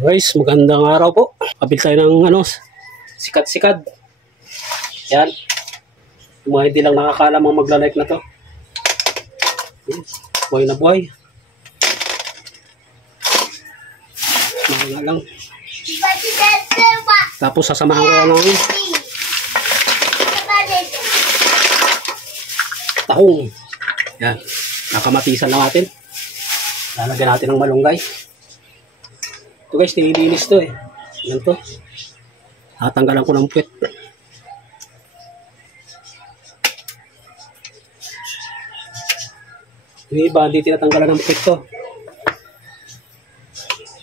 Guys, magandang araw po. Kapil tayo ng sikat-sikat. Yan. Yung mga hindi lang nakakaalam ang magla-like na to. Buhay na buhay. Mga lang. Tapos sasamahan ko yan ng tahong. Yan. Nakamatisan lang natin. Lalagyan natin ng malunggay. Ito guys, nililinis to eh. Yan to. Tatanggalan ko ng puwet. Yung iba, hindi tinatanggalan ng puwet to.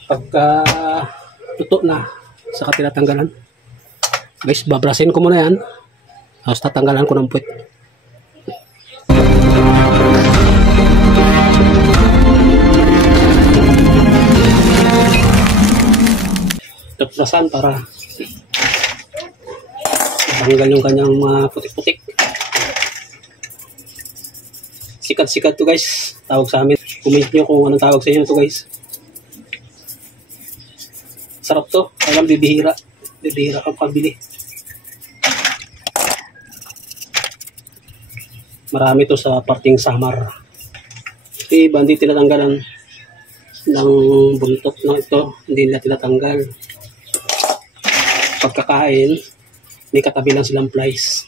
Pagka tuto na, saka tinatanggalan. Guys, babrasin ko muna yan. Tapos tatanggalan ko ng puwet. Tuplasan para tanggal yung kanyang mga putik-putik. Sikat-sikat to guys, tawag sa amin. Comment nyo kung anong tawag sa inyo to guys. Sarap to, alam bibihira kang pabili. Marami to sa parting Samar. Iba hindi tinatanggalan ng buntot na ito, hindi nila tinatanggal. Pagkakain, may katabi lang silang flies.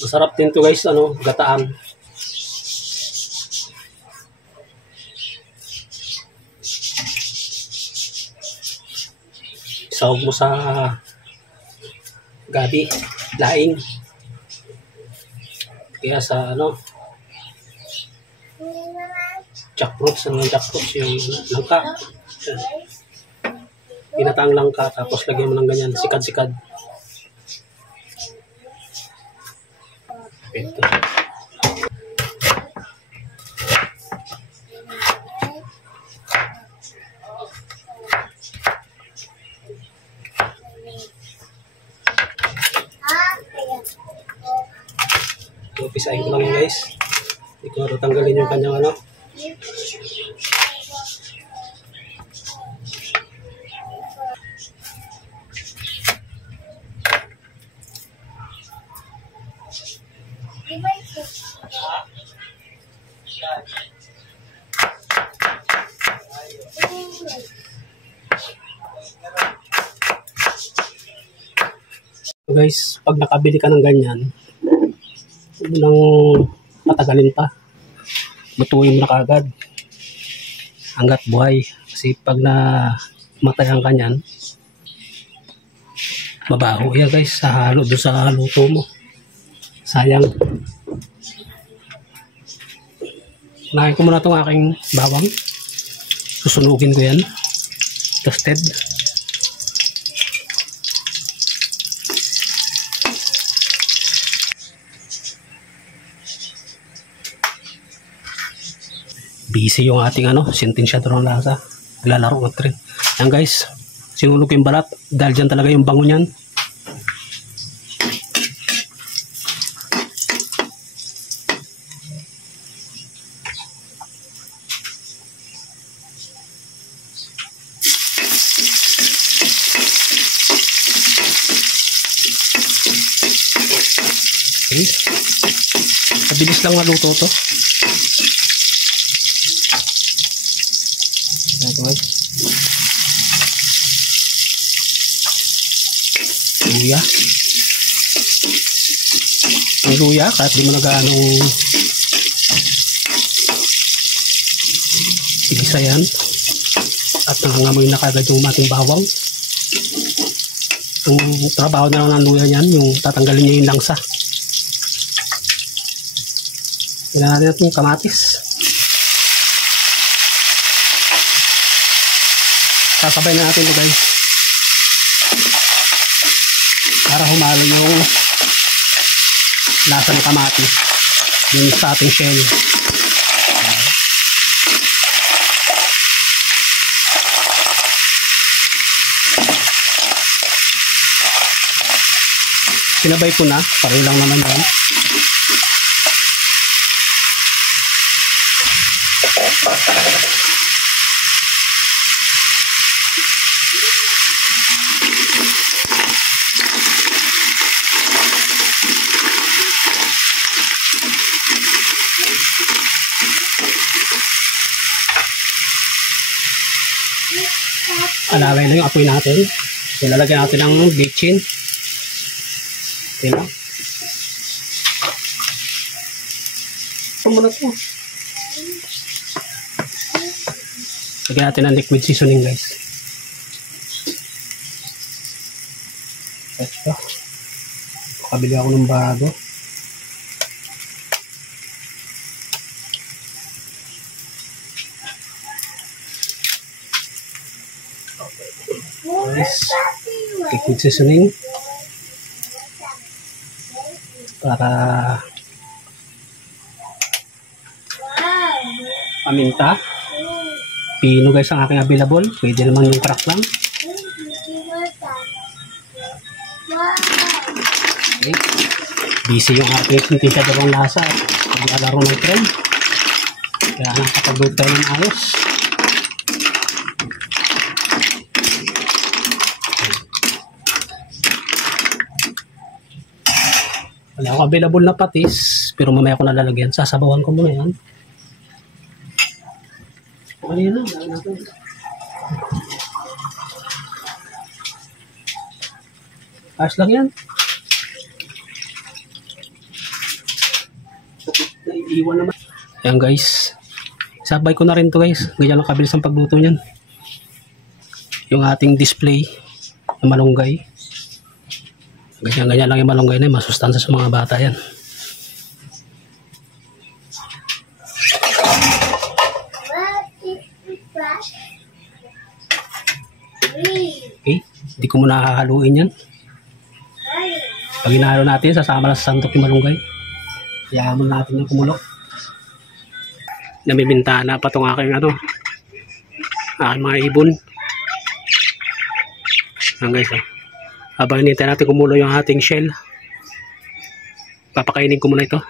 Masarap din to guys, gataan. Sahog mo sa gabi, laing. Kaya sa jackfruits, jackfruits, yung langka. Pinatang langka, tapos lagyan mo ng ganyan, sikad-sikad. Ito. Pisahin ko lang yun guys. Hindi ko natanggalin yung kanyang guys, pag nakabili ka ng ganyan, huwag nang matagalin pa. Lutuin mo na kagad hanggat buhay. Kasi pag namatayan ka nyan, mabaho yan guys, sa halo, doon sa luto mo. Sayang. Nahin ko muna itong aking bawang. Susunugin ko yan. Toasted. Busy yung ating sentensyado ng lasa. Naglalaro ng tren. Yan guys, sinunog ko yung balat. Dahil dyan talaga yung bango niyan. Okay. Mabilis lang maluto to. Luya. Ang luya, kahit di mo nag-anong igisa yan. At nangangamoy na kagad yung ating bawang. Ang trabaho na lang ng luya yan, yung tatanggalin niya yung langsa. Kailangan natin yung kamatis. Sasabay na natin ito guys. para humalo yung lasa ng kamatis dun sa ating shell. Sinabay ko na, pareho lang naman yan. Alaway na yung apoy natin. Ilalagyan natin ng bitchin. Okay lang. Ito muna ito. Lagyan natin ng liquid seasoning, guys. Ito. Kabili ako ng bago. Guys, liquid seasoning. Para paminta. Pino guys ang aking available. Pwede naman yung crack lang. Okay. Busy yung ating sintetizador ng lasa. Paglalaro ng trend. Kaya nakapag-load tayo ng ayos. Wala akong available na patis, pero mamaya ko nalalagyan. Sasabawan ko muna yan. Okay na, lagyan natin. Ayos lang yan. Naiiwan naman. Ayan guys. Sabay ko na rin to guys. Ganyan lang kabilis ang pagluto niyan. Yung ating display na malunggay. Ganyan-ganyan lang yung malunggay na yun. Masustansya sa mga bata yan. Okay. Hindi ko muna hahaluin yan. Pag hinahalo natin, sasama na sa santok yung malunggay. Hayaan muna natin yung kumulo. Namibinta na pa itong aking aking mga ibon. Ayan guys, habang hinintay natin kumulo yung ating shell, papakainin ko muna ito.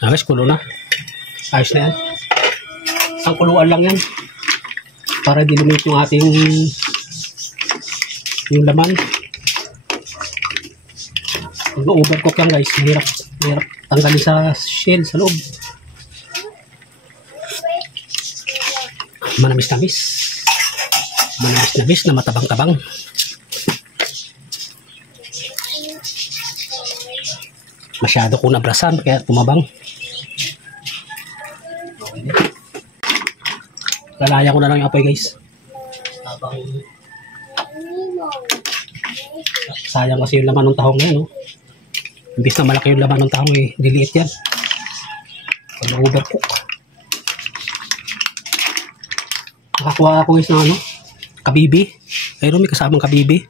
Guys, kulo na. Ayos na yan. Isang kuluan lang yan. Para di lumit yung ating yung laman. Pag na-overcook yan guys, hirap tanggalin sa shell sa loob. Manamis-namis. Manamis-namis na matabang-tabang. Masyado ko nabrasan kaya tumabang. Lalaya ko na lang yung apoy guys. Habang sayang kasi yung laman ng tahong yan, no? Imbis na malaki yung laman ng tahong, diliit yan. Pag na-overcook. Nakakuha ako guys ng kabibi. Ayun, may kasamang kabibi.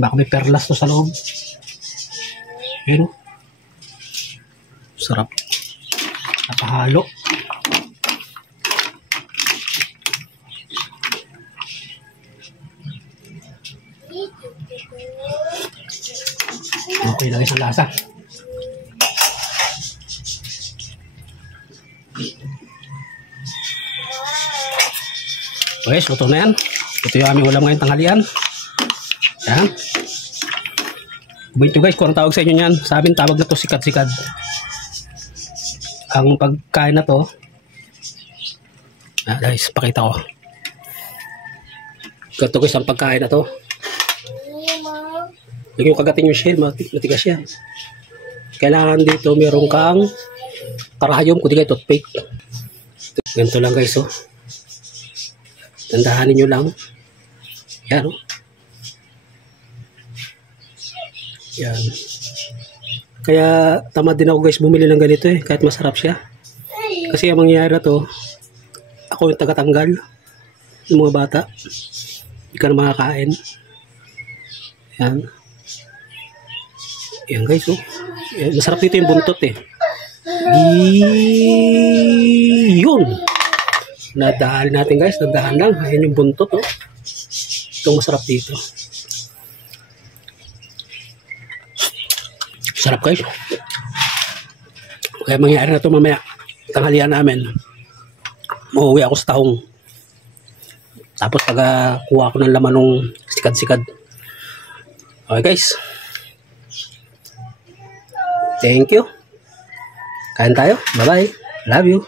Baka may perlas to sa loob. Ayun. Sarap. Napahalo. Okay lang isang lasa. Okay, so ito na yan. Ito yung aming ulam ngayong tanghalian. Yan. Ito guys, kung ang tawag sa inyo yan, sa amin tawag na to sikad-sikad. Ang pagkain na to, guys, pakita ko. Ganito guys, ang pagkain na to. Lagi yung kagatin yung shell, matigas yan. Kailangan dito meron kang karayom, kundi kayo toothpick. Ganito lang guys, oh. Tandahanin nyo lang. Yan, oh. Yan. Kaya tamad din ako guys bumili ng ganito kahit masarap siya. Kasi ang mangyayari na to, ako yung tagatanggal ng mga bata. Hindi ka na makakain. Yan. Yan guys, oh. Yan, masarap dito yung buntot eh. Yun. Nadaan natin guys, nadaan lang. Ayan yung buntot, oh. Ito masarap dito. Sarap guys. Kaya mangyari na ito mamaya. Tanghalian namin. Mauwi ako sa tahong. Tapos pag kuha ko ng laman ng sikad-sikad. Okay guys. Thank you. Kain tayo. Bye-bye. Love you.